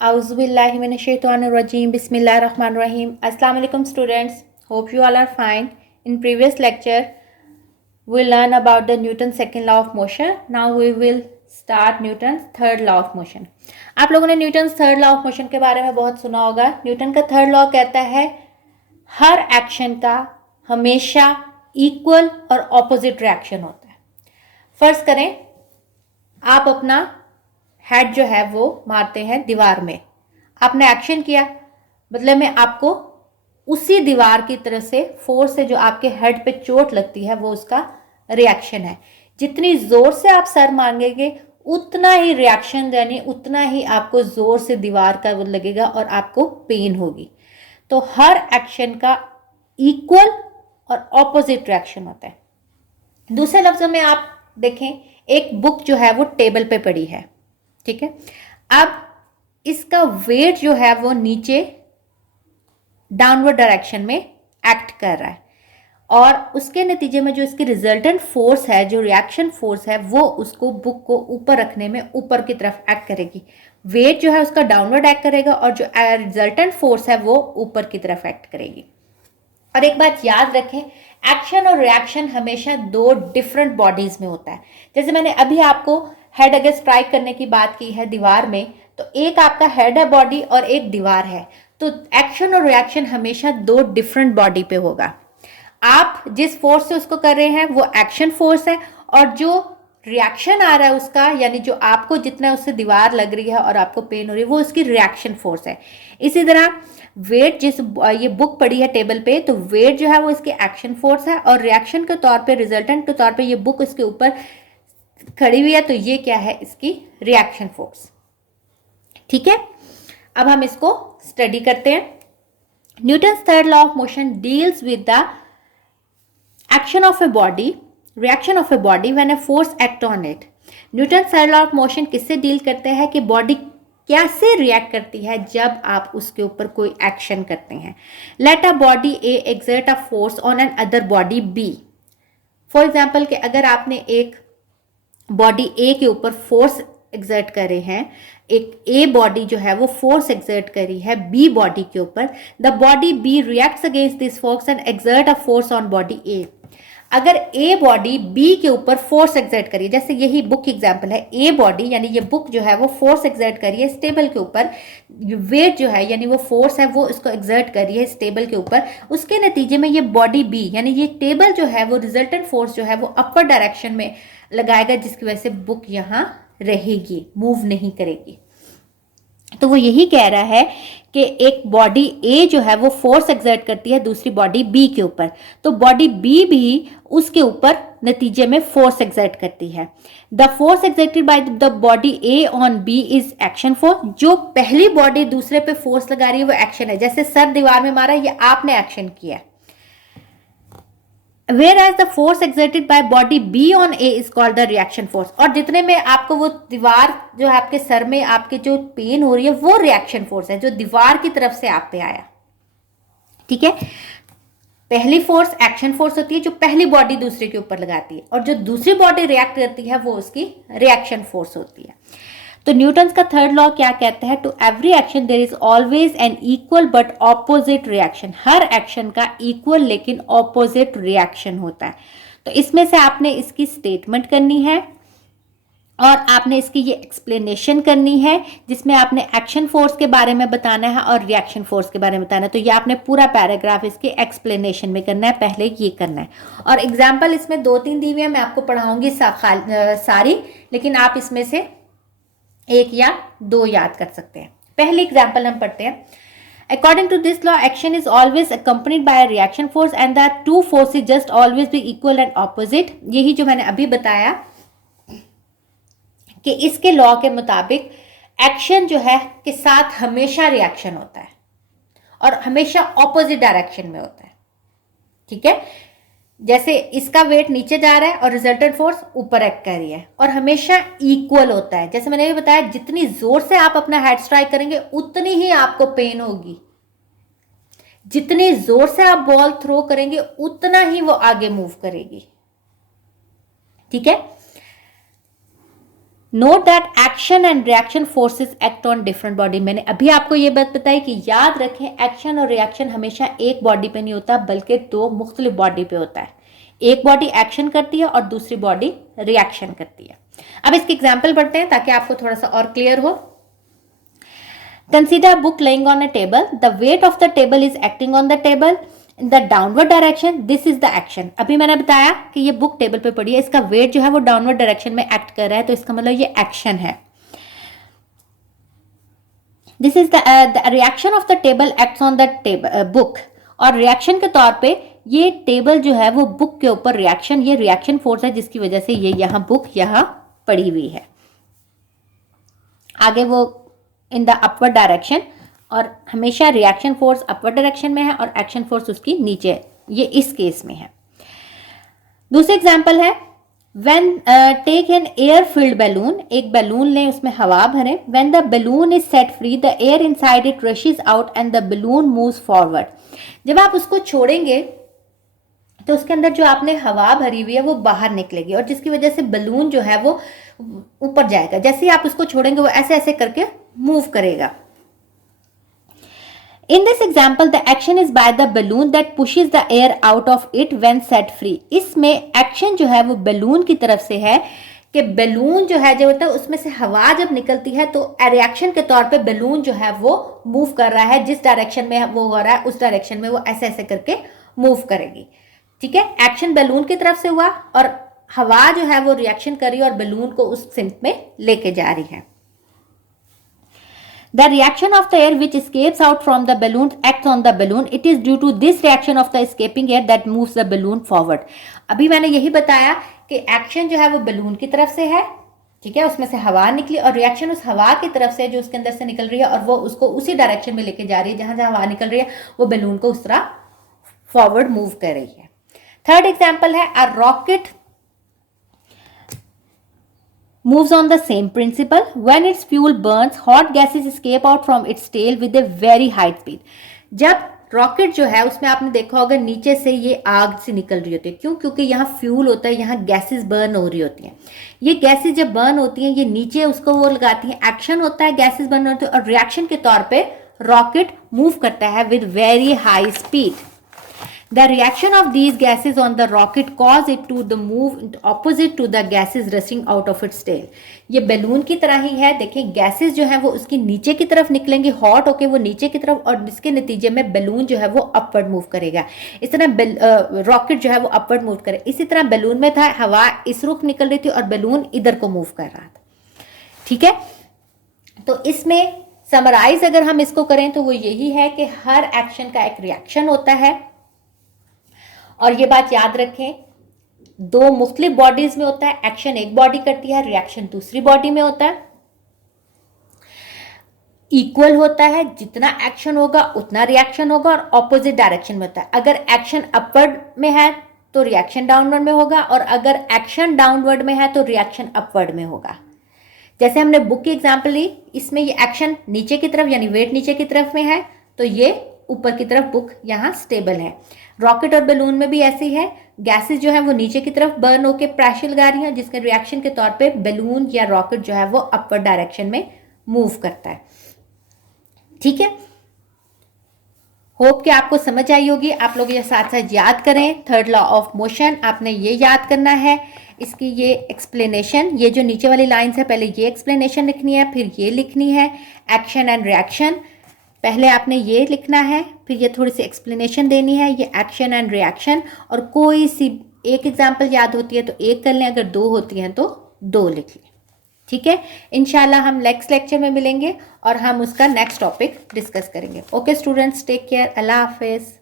Auzubillahiminashaitanirrajim. Bismillahirrahmanirrahim. Assalamu alaikum students. Hope you all are fine. In previous lecture, we learned about the Newton's second law of motion. Now we will start Newton's third law of motion. आप लोगों ने Newton's third law of motion के बारे में बहुत सुना होगा. Newton का थर्ड लॉ कहता है हर एक्शन का हमेशा इक्वल और ऑपोजिट रिएक्शन होता है. फर्ज करें आप अपना हेड जो है वो मारते हैं दीवार में. आपने एक्शन किया, बदले में आपको उसी दीवार की तरफ से फोर्स से जो आपके हेड पे चोट लगती है वो उसका रिएक्शन है. जितनी जोर से आप सर मारेंगे उतना ही रिएक्शन, यानी उतना ही आपको जोर से दीवार का वो लगेगा और आपको पेन होगी. तो हर एक्शन का इक्वल और ऑपोजिट रिएक्शन होता है. दूसरे लफ्जों में आप देखें, एक बुक जो है वो टेबल पे पड़ी है, ठीक है. अब इसका वेट जो है वो नीचे डाउनवर्ड डायरेक्शन में एक्ट कर रहा है और उसके नतीजे में जो इसकी रिजल्टेंट फोर्स है, जो रिएक्शन फोर्स है, वो उसको बुक को ऊपर रखने में ऊपर की तरफ एक्ट करेगी. वेट जो है उसका डाउनवर्ड एक्ट करेगा और जो रिजल्टेंट फोर्स है वो ऊपर की तरफ एक्ट करेगी. और एक बात याद रखें, एक्शन और रिएक्शन हमेशा दो डिफरेंट बॉडीज में होता है. जैसे मैंने अभी आपको हेड अगर स्ट्राइक करने की बात की है दीवार में, तो एक आपका हेड है बॉडी और एक दीवार है. तो एक्शन और रिएक्शन हमेशा दो डिफरेंट बॉडी पे होगा. आप जिस फोर्स से उसको कर रहे हैं वो एक्शन फोर्स है और जो रिएक्शन आ रहा है उसका, यानी जो आपको जितना उससे दीवार लग रही है और आपको पेन हो रही है, वो उसकी रिएक्शन फोर्स है. इसी तरह वेट, जिस ये बुक पड़ी है टेबल पे, तो वेट जो है वो इसकी एक्शन फोर्स है और रिएक्शन के तौर पे, रिजल्टेंट के तौर पे ये बुक इसके ऊपर खड़ी हुई है, तो ये क्या है, इसकी रिएक्शन फोर्स. ठीक है, अब हम इसको स्टडी करते हैं. Newton's third law of motion deals with the action of a body, reaction of a body when a force act on it. Newton's third law of motion किससे डील करते हैं कि बॉडी कैसे रिएक्ट करती है जब आप उसके ऊपर कोई एक्शन करते हैं. Let a body A exert a force on an other body B. For example कि अगर आपने एक बॉडी ए के ऊपर फोर्स एक्सर्ट करे हैं, एक ए बॉडी जो है वो फोर्स एक्सर्ट करी है बी बॉडी के ऊपर, the body B reacts against this force and exert a force on body A. अगर ए बॉडी बी के ऊपर फोर्स एक्सर्ट करिए, जैसे यही बुक की एग्जांपल है, ए बॉडी यानी ये बुक जो है वो फोर्स एक्सर्ट करिए इस टेबल के ऊपर, वेट जो है यानी वो फोर्स है वो इसको एक्सर्ट करिए इस टेबल के ऊपर, उसके नतीजे में ये बॉडी बी यानी ये टेबल जो है वो रिजल्टेंट फोर्स जो है वो अपर डायरेक्शन में लगाएगा, जिसकी वजह से बुक यहाँ रहेगी, मूव नहीं करेगी. तो वो यही कह रहा है कि एक बॉडी ए जो है वो फोर्स एक्सर्ट करती है दूसरी बॉडी बी के ऊपर, तो बॉडी बी भी उसके ऊपर नतीजे में फोर्स एक्सर्ट करती है. The force exerted by the body A on B is action force. जो पहली बॉडी दूसरे पे फोर्स लगा रही है वो एक्शन है. जैसे सर दीवार में मारा, ये आपने एक्शन किया. Whereas the force exerted by body B on A is called the reaction force. और जितने में आपको वो दीवार जो है आपके सर में आपके जो पेन हो रही है वो रिएक्शन फोर्स है जो दीवार की तरफ से आप पे आया. ठीक है, पहली फोर्स एक्शन फोर्स होती है जो पहली बॉडी दूसरे के ऊपर लगाती है और जो दूसरी बॉडी रिएक्ट करती है वो उसकी रिएक्शन फोर्स होती है. तो न्यूटन्स का थर्ड लॉ क्या कहता है, to every action there is always an equal but opposite reaction. हर एक्शन का इक्वल लेकिन ऑपोजिट रिएक्शन होता है. तो इसमें से आपने इसकी स्टेटमेंट करनी है और आपने इसकी ये एक्सप्लेनेशन करनी है जिसमें आपने एक्शन फोर्स के बारे में बताना है और रिएक्शन फोर्स के बारे में बताना है. तो ये आपने पूरा पैराग्राफ इसके एक्सप्लेनेशन में करना है, पहले ये करना है. और एग्जाम्पल इसमें 2-3 दी हुई है, मैं आपको पढ़ाऊंगी सारी, लेकिन आप इसमें से एक या दो याद कर सकते हैं. पहली एग्जाम्पल हम पढ़ते हैं. According to this law, action is always accompanied by a reaction force and the two forces just always be equal and opposite. यही जो मैंने अभी बताया कि इसके लॉ के मुताबिक एक्शन जो है के साथ हमेशा रिएक्शन होता है और हमेशा ऑपोजिट डायरेक्शन में होता है. ठीक है, जैसे इसका वेट नीचे जा रहा है और रिजल्टेंट फोर्स ऊपर एक्ट कर रही है और हमेशा इक्वल होता है. जैसे मैंने भी बताया, जितनी जोर से आप अपना हेड स्ट्राइक करेंगे उतनी ही आपको पेन होगी. जितनी जोर से आप बॉल थ्रो करेंगे उतना ही वो आगे मूव करेगी. ठीक है, note that action and reaction forces act on different body. मैंने अभी आपको ये बात बताई कि याद रखें एक्शन और रिएक्शन हमेशा एक बॉडी पे नहीं होता बल्कि दो मुख्तलिफ बॉडी पे होता है। एक बॉडी एक्शन करती है और दूसरी बॉडी रिएक्शन करती है। अब इसके एग्जाम्पल पढ़ते हैं ताकि आपको थोड़ा सा और क्लियर हो। Consider book laying on a table, the weight of the table is acting on the table in the downward direction, this is the action. अभी मैंने बताया कि ये बुक टेबल पे पड़ी है, इसका वेट जो है वो डाउनवर्ड डायरेक्शन में एक्ट कर रहा है, तो इसका मतलब ये एक्शन है। This is the reaction of the table acts on the book, और रिएक्शन के तौर पे ये टेबल जो है वो बुक के ऊपर रिएक्शन, ये रिएक्शन फोर्स है जिसकी वजह से ये यहाँ बुक यहाँ पड़ी हुई है। आगे वो इन द अपवर्ड डायरेक्शन, और हमेशा रिएक्शन फोर्स अपवर्ड डायरेक्शन में है और एक्शन फोर्स उसकी नीचे, ये इस केस में है। दूसरा एग्जांपल है when take an air filled balloon, एक बैलून लें उसमें हवा भरें, when the balloon is set free the air inside it rushes out and the balloon moves forward. जब आप उसको छोड़ेंगे तो उसके अंदर जो आपने हवा भरी हुई है वो बाहर निकलेगी और जिसकी वजह से बैलून जो है वो ऊपर जाएगा। जैसे ही आप उसको छोड़ेंगे वो ऐसे ऐसे करके मूव करेगा। In this example, the action is by the balloon that pushes the air out of it when set free. इसमें एक्शन जो है वो बैलून की तरफ से है कि बैलून जो है जो होता है उसमें से हवा जब निकलती है तो रिएक्शन के तौर पे बैलून जो है वो मूव कर रहा है, जिस डायरेक्शन में वो हो रहा है उस डायरेक्शन में वो ऐसे ऐसे करके मूव करेगी। ठीक है, एक्शन बैलून की तरफ से हुआ और हवा जो है वो रिएक्शन कर रही है और बैलून को उस सिंक में लेके जा रही है। The reaction of the air which escapes out from the balloon acts on the balloon. It is due to this reaction of the escaping air that moves the balloon forward. अभी मैंने यही बताया कि एक्शन जो है वो balloon की तरफ से है, ठीक है, उसमें से हवा निकली, और रिएक्शन उस हवा की तरफ से जो उसके अंदर से निकल रही है और वो उसको उसी डायरेक्शन में लेके जा रही है जहां जहां हवा निकल रही है, वो बैलून को उस तरह फॉरवर्ड मूव कर रही है। थर्ड एग्जाम्पल है a rocket moves on the same principle. When its fuel burns, hot gases escape out from its tail with a very high speed. जब रॉकेट जो है उसमें आपने देखा होगा नीचे से ये आग से निकल रही होती है। क्यों? क्योंकि यहाँ फ्यूल होता है, यहाँ गैसेस बर्न हो रही होती हैं। ये गैसेस जब बर्न होती हैं ये नीचे उसको वो लगाती हैं, एक्शन होता है, गैसेस बर्न होती है और रिएक्शन के तौर पे रॉकेट मूव करता है with very high speed. The reaction of these gases on the rocket cause it to the move opposite to the gases rushing out of its tail. ये balloon की तरह ही है। देखिए गैसेस जो है वो उसकी नीचे की तरफ निकलेंगी, हॉट होके वो नीचे की तरफ, और जिसके नतीजे में बैलून जो है वो अपवर्ड मूव करेगा। इस तरह रॉकेट जो है वो अपवर्ड मूव करे। इसी तरह बैलून में था, हवा इस रुख निकल रही थी और बैलून इधर को मूव कर रहा था। ठीक है, तो इसमें समराइज अगर हम इसको करें तो वो यही है कि हर एक्शन का एक रिएक्शन होता है, और ये बात याद रखें दो मुख्तलिफ बॉडीज में होता है। एक्शन एक बॉडी करती है, रिएक्शन दूसरी बॉडी में होता है। इक्वल होता है, जितना एक्शन होगा उतना रिएक्शन होगा, और ऑपोजिट डायरेक्शन में होता है। अगर एक्शन अपवर्ड में है तो रिएक्शन डाउनवर्ड में होगा, और अगर एक्शन डाउनवर्ड में है तो रिएक्शन अपवर्ड में होगा। जैसे हमने बुक की एग्जाम्पल ली, इसमें ये एक्शन नीचे की तरफ यानी वेट नीचे की तरफ में है तो ये ऊपर की तरफ बुक यहाँ स्टेबल है। रॉकेट और बैलून में भी ऐसी है, गैसेस जो है वो नीचे की तरफ बर्न होकर प्रेशर लगा रही हैं, जिसके रिएक्शन के तौर पे बैलून या रॉकेट जो है वो अपवर्ड डायरेक्शन में मूव करता है। ठीक है, होप कि आपको समझ आई होगी। आप लोग ये साथ साथ याद करें। थर्ड लॉ ऑफ मोशन आपने ये याद करना है, इसकी ये एक्सप्लेनेशन, ये जो नीचे वाली लाइन्स है पहले ये एक्सप्लेनेशन लिखनी है, फिर ये लिखनी है एक्शन एंड रिएक्शन। पहले आपने ये लिखना है, फिर ये थोड़ी सी एक्सप्लेनेशन देनी है, ये एक्शन एंड रिएक्शन, और कोई सी एक एग्जाम्पल याद होती है तो एक कर लें, अगर दो होती हैं तो दो लिख लें। ठीक है, इंशाल्लाह हम नेक्स्ट लेक्चर में मिलेंगे और हम उसका नेक्स्ट टॉपिक डिस्कस करेंगे। ओके स्टूडेंट्स, टेक केयर, अल्लाह हाफिज़।